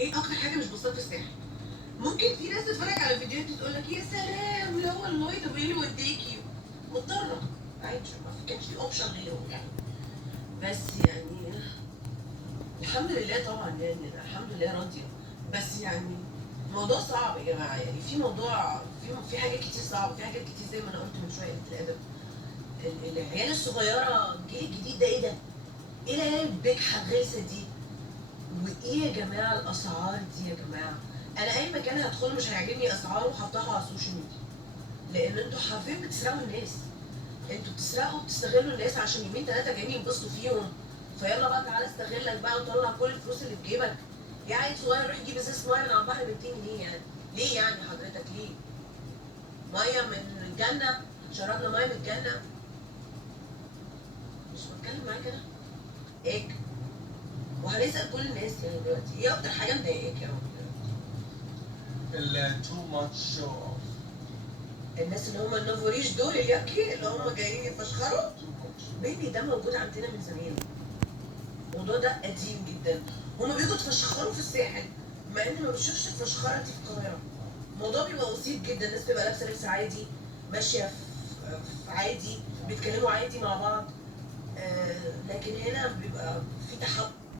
ايه اكتر حاجه مش بسطاك في الساحل؟ ممكن في ناس تتفرج على فيديوهات تقول لك يا سلام لا والله طب ايه اللي وديكي؟ مضطره عادي، ما كانش في اوبشن غيره يعني. بس يعني الحمد لله طبعا، يعني أنا الحمد لله راضيه. بس يعني الموضوع صعب يا جماعه، يعني في موضوع في حاجات كتير صعبه، في حاجات كتير زي ما انا قلت من شويه قله الادب. العيال الصغيره الجيل الجديد ده ايه ده؟ ايه العيال البجحه الغلسه دي؟ وايه يا جماعه الاسعار دي يا جماعه؟ انا اي مكان هدخله مش هيعجبني اسعاره وهفتحه على السوشيال ميديا، لان انتوا حرفيا بتسرقوا الناس. انتوا بتسرقوا وبتستغلوا الناس عشان يومين ثلاثه جايين ينبسطوا فيهم. فيلا بقى تعالى استغلك بقى وطلع كل الفلوس اللي في جيبك. يا عيل صغير روح يجيب ازازه ميه من على البحر ب 200 جنيه يعني. ليه يعني حضرتك ليه؟ ميه من الجنه. شربنا ميه من الجنه. مش بتكلم معاك انا. ايه؟ وهنسال كل الناس يعني دلوقتي ايه اكتر حاجه مضايقاك يا رب؟ too much show off. الناس اللي هم النوفوريش دول الياكي اللي هم جايين يفشخروا. Too much. بيبي ده موجود عندنا من زمان. الموضوع ده قديم جدا. هما بيجوا يتفشخروا في الساحل، مع ان ما بشوفش الفشخره دي في القاهره. الموضوع بيبقى بسيط جدا، الناس بتبقى لابسه لبس عادي، ماشيه في عادي، بيتكلموا عادي مع بعض. لكن هنا بيبقى في تحكم.